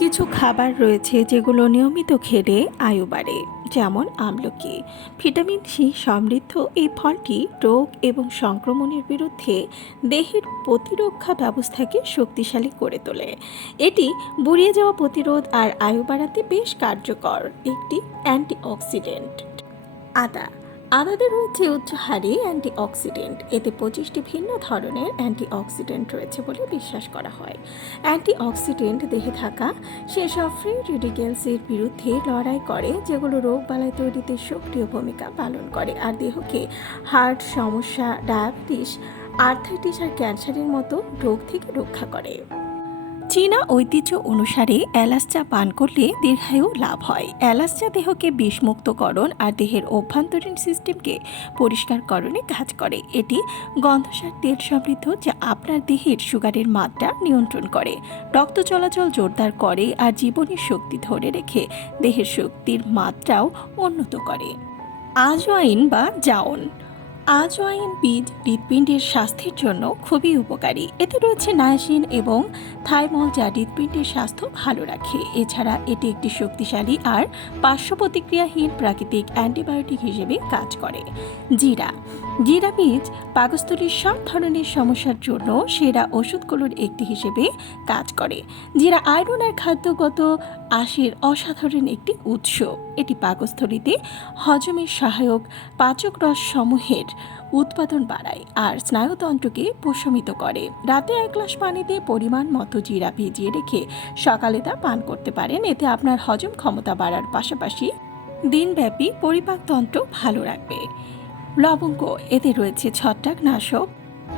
কিছু খাবার রয়েছে যেগুলো নিয়মিত খেলে আয়ু বাড়ে, যেমন আমলকি, ভিটামিন সি সমৃদ্ধ। এই ফলটি রোগ এবং সংক্রমণের বিরুদ্ধে দেহের প্রতিরক্ষা ব্যবস্থাকে শক্তিশালী করে তোলে। এটি বুড়িয়ে যাওয়া প্রতিরোধ আর আয়ু বাড়াতে বেশ কার্যকর। একটি অ্যান্টিঅক্সিডেন্ট। আদা আদাতে রয়েছে উচ্চ হারে অ্যান্টিঅক্সিডেন্ট। এতে পঁচিশটি ভিন্ন ধরনের অ্যান্টিঅক্সিডেন্ট রয়েছে বলে বিশ্বাস করা হয়। অ্যান্টিঅক্সিডেন্ট দেহে থাকা সেসব ফ্রি রেডিকেলসের বিরুদ্ধে লড়াই করে, যেগুলো রোগ বালাই তৈরিতে সক্রিয় ভূমিকা পালন করে। আর দেহকে হার্ট সমস্যা, ডায়াবেটিস, আর্থাইটিস আর ক্যান্সারের মতো রোগ থেকে রক্ষা করে। চীনা ঐতিহ্য অনুসারে এলাচ চা পান করলে দীর্ঘায়ু লাভ হয়। এলাচ চা দেহকে বিষমুক্তকরণ আর দেহের অভ্যন্তরীণ সিস্টেমকে পরিষ্কারকরণে কাজ করে। এটি গন্ধসার তেল সমৃদ্ধ যা আপনার দেহের সুগারের মাত্রা নিয়ন্ত্রণ করে। রক্ত চলাচল জোরদার করে আর জীবনের শক্তি ধরে রেখে দেহের শক্তির মাত্রাও উন্নত করে। আজওয়াইন বা জাউন আজওয়াইন বীজ হৃৎপিণ্ডের স্বাস্থ্যের জন্য খুবই উপকারী। এতে রয়েছে নায়াসিন এবং থাইমল যা হৃৎপিণ্ডের স্বাস্থ্য ভালো রাখে। এছাড়া এটি একটি শক্তিশালী আর পার্শ্ব প্রতিক্রিয়াহীন প্রাকৃতিক অ্যান্টিবায়োটিক হিসেবে কাজ করে। জিরা। জিরা বীজ পাকস্থলীর সব ধরনের সমস্যার জন্য সেরা ওষুধগুলোর একটি হিসেবে কাজ করে। জিরা আয়রন আর খাদ্যগত আশির অসাধারণ একটি উৎস। এটি পাকস্থলীতে হজমের সহায়ক পাচক রস সমূহের উৎপাদন বাড়ায় আর স্নায়ুতন্ত্রকে প্রশমিত করে। রাতে এক গ্লাস পানিতে পরিমাণ মতো জিরা ভিজিয়ে রেখে সকালে তা পান করতে পারেন। এতে আপনার হজম ক্ষমতা বাড়ার পাশাপাশি দিনব্যাপী পরিপাকতন্ত্র ভালো রাখবে। লবঙ্গ, এতে রয়েছে ছত্রাকনাশক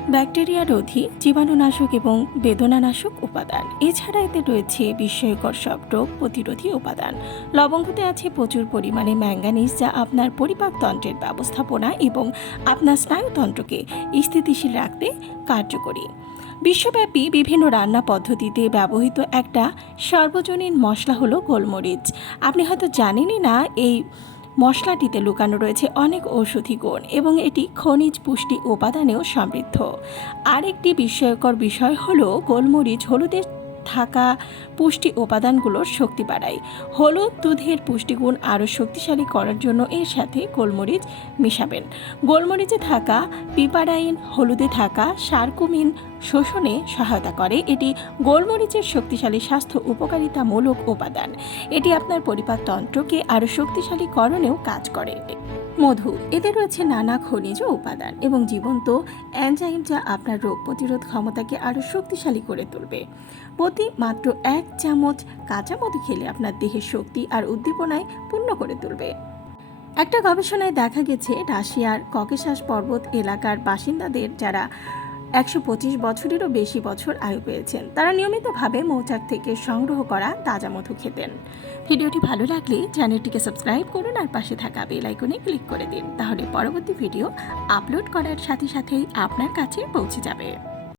ব্যাকটেরিয়া রোধী, জীবাণুনাশক এবং বেদনানাশক উপাদান। এছাড়া এতে রয়েছে বিস্ময়কর সব রোগ প্রতিরোধী উপাদান। লবঙ্গতে আছে প্রচুর পরিমাণে ম্যাঙ্গানিজ, যা আপনার পরিপাকতন্ত্রের ব্যবস্থাপনা এবং আপনার স্নায়ুতন্ত্রকে স্থিতিশীল রাখতে কার্যকরী। বিশ্বব্যাপী বিভিন্ন রান্না পদ্ধতিতে ব্যবহৃত একটা সর্বজনীন মশলা হলো গোলমরিচ। আপনি হয়তো জানেনই না, এই মশলাটিতে লুকানো রয়েছে অনেক ঔষধি গুণ এবং এটি খনিজ, পুষ্টি, উপাদানেও সমৃদ্ধ। আরেকটি বিস্ময়কর বিষয় হলো গোলমরিচ হলুদের থাকা পুষ্টি উপাদানগুলোর শক্তি বাড়ায়। হলুদ, দুধের পুষ্টিগুণ আরও শক্তিশালী করার জন্য এর সাথে গোলমরিচ মেশাবেন। গোলমরিচে থাকা পিপারাইন, হলুদে থাকা সার্কুমিন শোষণে সহায়তা করে। এটি গোলমরিচের শক্তিশালী স্বাস্থ্য উপকারিতামূলক উপাদান। এটি আপনার পরিপাকতন্ত্রকে আরও শক্তিশালী করণেও কাজ করে। মধু, এতে রয়েছে নানা খনিজ উপাদান এবং জীবন্ত অ্যানজাইম যা আপনার রোগ প্রতিরোধ ক্ষমতাকে আরও শক্তিশালী করে তুলবে। প্রতি মাত্র এক চামচ কাঁচা মধু খেলে আপনার দেহের শক্তি আর উদ্দীপনায় পূর্ণ করে তুলবে। একটা গবেষণায় দেখা গেছে, রাশিয়ার ককেশাস পর্বত এলাকার বাসিন্দাদের যারা একশো পঁচিশ বছরেরও বেশি বছর আয়ু পেয়েছেন। তারা নিয়মিতভাবে মৌচাক থেকে সংগ্রহ করা তাজা মধু খেতেন। ভিডিওটি ভালো লাগলে চ্যানেলটিকে সাবস্ক্রাইব করুন আর পাশে থাকা বেল আইকনে ক্লিক করে দিন। তাহলে পরবর্তী ভিডিও আপলোড করার সাথে সাথেই আপনার কাছে পৌঁছে যাবে।